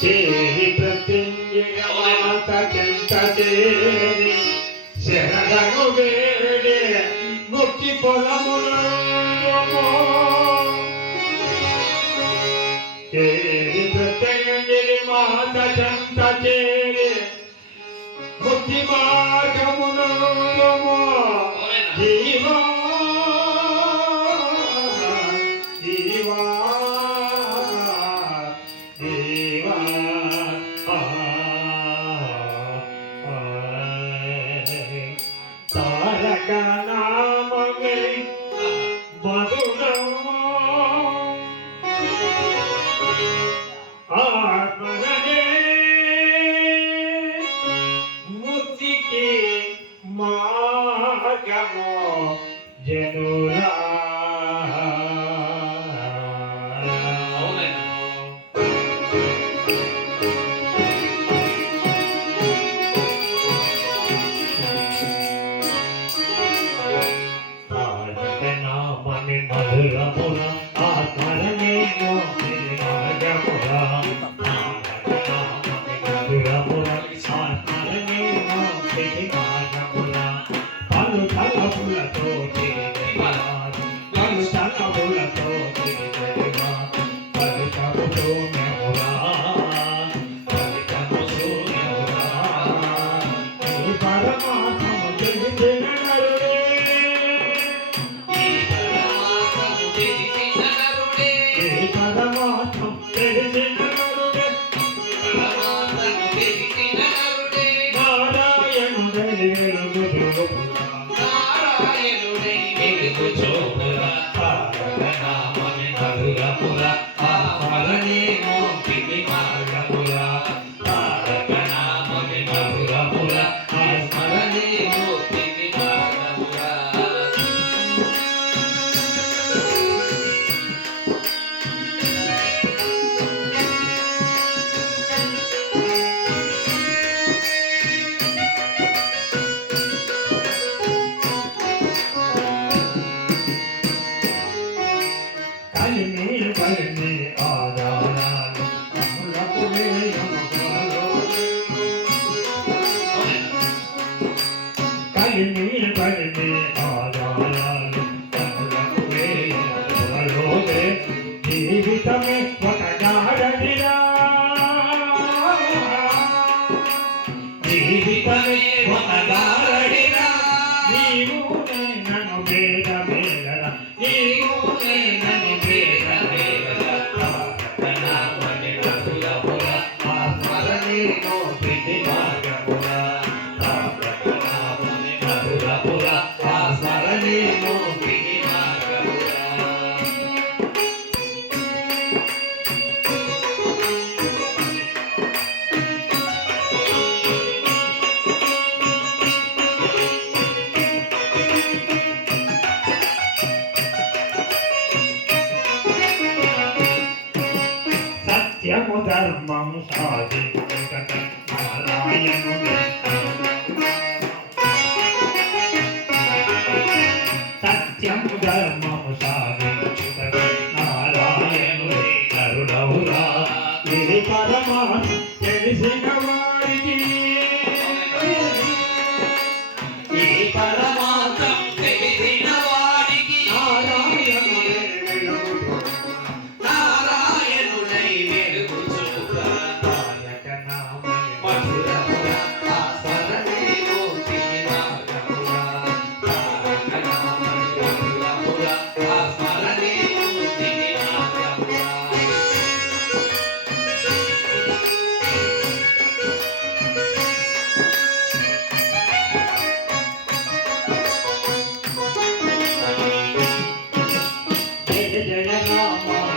చేరి ప్రత్యంగిరమాత చెంత చేరి శరణు వేడే ముక్తి పొలములో చేరి ప్రత్యంగిరిమాత చెంత చేరి ముక్తి మార్గములో జీవా తారక నామమే మధురం ఆత్మనే ముక్తికి మార్గము జనురా మధురముల ఆత్మనే మార్గముల మధురముల ఆత్మనే మార్గముల పలు తలపులతో పలు తలపులతో పలుకముతో మెమురా పలుకముతో మెమురా ఈ పరమాత్మము తెలిసిన జీవితమే ఒక గాఢనిరా జీవితమే ఒక గాఢనిరా నీవు నన్ను వేద వేదరా నీవు నన్ను వేద వేదరా నామని రఘులపుర ఆత్మరని మోపితి మార్గపుర నామని రఘులపుర ఆత్మరని మోపితి మార్గపుర సత్యము ధర్మము సాధించుట నారాయణుడే సత్యము ధర్మము సాధించుట నారాయణుడే కరుణవురా ఇది పరమాత్మ తెలిసిన వారికి ఈ పరమాత్మ తెలిసిన వారికి జయ జయ రామ